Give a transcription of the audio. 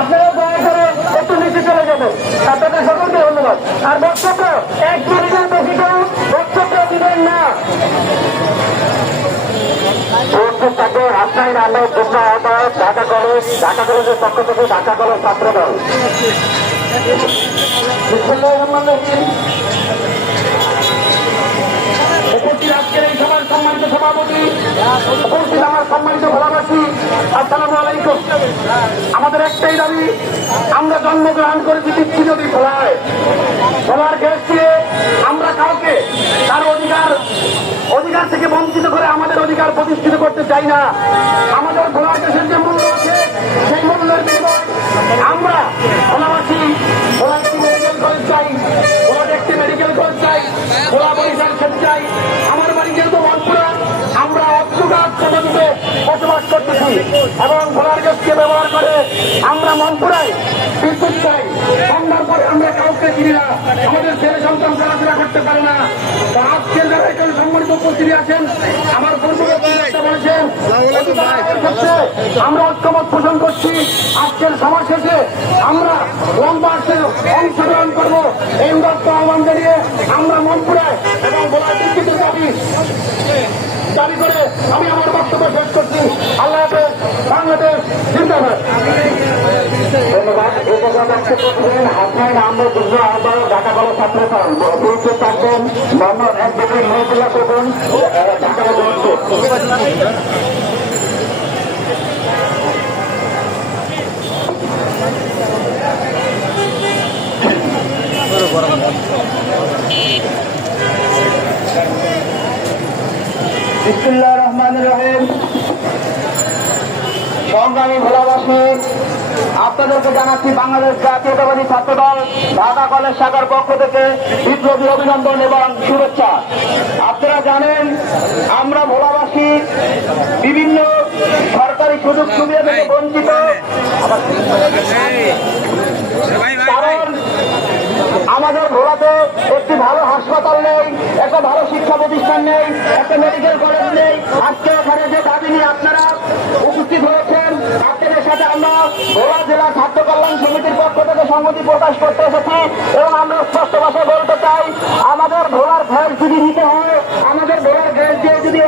আপনারা দয়া করে একটু নিচে চলে যাবেন। আপনাদের সকলকে ধন্যবাদ। আর বক্তব্য 1 মিনিটের বেশি কেউ বক্তব্য দিবেন না। আপনার আল্লাহ ঢাকা কলেজের পক্ষ থেকে ঢাকা কলেজ ছাত্র দল। উপস্থিত আজকের এই সভার সম্মানিত সভাপতি, উপস্থিত আমার সম্মানিত ভোলাবাসী, আসসালামু আলাইকুম। আমাদের একটাই দাবি, আমরা জন্মগ্রহণ করেছি পিতৃ নদী ভোলায়। ভোলার গ্যাস দিয়ে আমরা কাউকে তার অধিকার থেকে বঞ্চিত করে আমাদের অধিকার প্রতিষ্ঠিত করতে চাই না। আমাদের ভোলার দেশের যে মূল্য আছে সেই মূল্যের বিনিময়ে আমরা ভোলাবাসী ভোলা একটি মেডিকেল কলেজ চাই, ভোলা একটি মেডিকেল কলেজ চাই, ভোলা বরিশাল সেতু চাই। আমার বাড়ি যেহেতু মনপুরা, আমরা অদ্ভুত পদ্ধতিতে বসবাস করতেছি এবং ভোলার গ্যাসকে ব্যবহার করে আমরা মনপুরায় বিদ্যুৎ চাই। সন্ধ্যার পরে আমরা কাউকে চিনি না, আমাদের ছেলে সন্তান চলাফেরা করতে পারে না। আজকের যারা এখানে সম্মানিত উপস্থিতি আছেন, আমার পূর্ববর্তী বলেছেন আমরা ঐক্যমত পোষণ করছি। আজকের সভা শেষে আমরা লম্বা অংশগ্রহণ করবো। এই উদাত্ত আহ্বান জানিয়ে আমরা মনপুরায় এবং ভোলার বিদ্যুতের দাবি করে আমি আমার বক্তব্য শেষ করছি। আল্লাহ হাফেজ, বাংলাদেশ জিন্দাবাদ। ধন্যবাদ। এই কথা বক্তব্য দিলেন হাসনাইন আহমেদ যুগ্ম আহ্বায়ক, ঢাকা কলেজ ছাত্র দল। উপস্থিত থাকবেন মোহাম্মদ অ্যাডভোকেট মহিবুল্লাহ খোকন, ঢাকা কলেজ। বিসমিল্লাহির রহমানির রহিম। সংগ্রামী ভোলাবাসী, আপনাদেরকে জানাচ্ছি বাংলাদেশ জাতীয়তাবাদী ছাত্রদল ঢাকা কলেজ শাখার পক্ষ থেকে বিপ্লবী অভিনন্দন এবং শুভেচ্ছা। আপনারা জানেন আমরা ভোলাবাসী বিভিন্ন সরকারি সুযোগ সুবিধা থেকে বঞ্চিত, কারণ আমাদের ভোলাতে একটি ভালো হাসপাতাল নেই, একটা ভালো শিক্ষা প্রতিষ্ঠান নেই, একটা মেডিকেল কলেজ নেই। আজকে এখানে যে দাবি নিয়ে আপনারা উপস্থিত হয়েছেন, আপনাদের সাথে আমরা ভোলা জেলা ছাত্র কল্যাণ সমিতির পক্ষ থেকে সংহতি প্রকাশ করতে এসেছি এবং আমরা স্পষ্ট ভাষায় বলতে চাই, আমাদের ভোলার গ্যাস যদি নিতে হয়, আমাদের ভোলার গ্যাস দিয়ে যদি